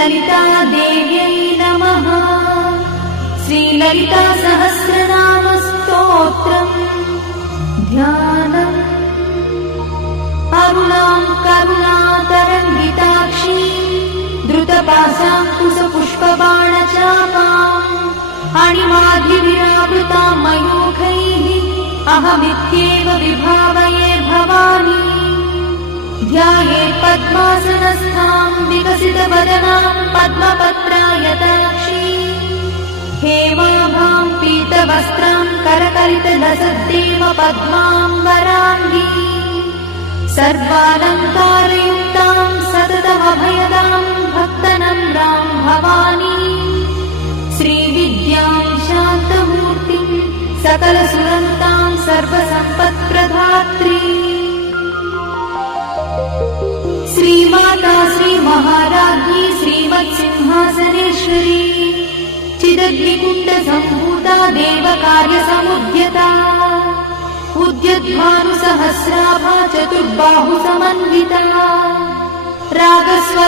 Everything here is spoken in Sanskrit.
श्रीललिता देव्यै नमः। श्रीललिता सहस्रनाम स्तोत्रम् ध्यानम्। अरुणां करुणातरङ्गिताक्षीं द्रुतपाशाङ्कुशपुष्पबाणचापाम् अणिमाधिविरावृतां मयूखैः अहमित्येव विभावये भवानी। ध्यायेत् पद्मासनस्थां विकसितवदनां पद्मपत्रायताक्षी हेमाभां पीतवस्त्रां करकलितलसद्देव पद्माम्बराङ्गी सर्वालङ्कारयुक्तां सततमभयदां भक्तनम्रां भवानी। श्रीविद्यां शान्तमूर्तिं सकलसुरन्तां सर्वसम्पत्प्रदात्री श्रीमाता श्रीमहाराज्ञी श्रीमत्सिंहासनेश्वरी चिदग्निकुण्डसम्भूता देवकार्यसमुद्यता उद्यद्भानुसहस्राभा चतुर्बाहुसमन्विता रागस्व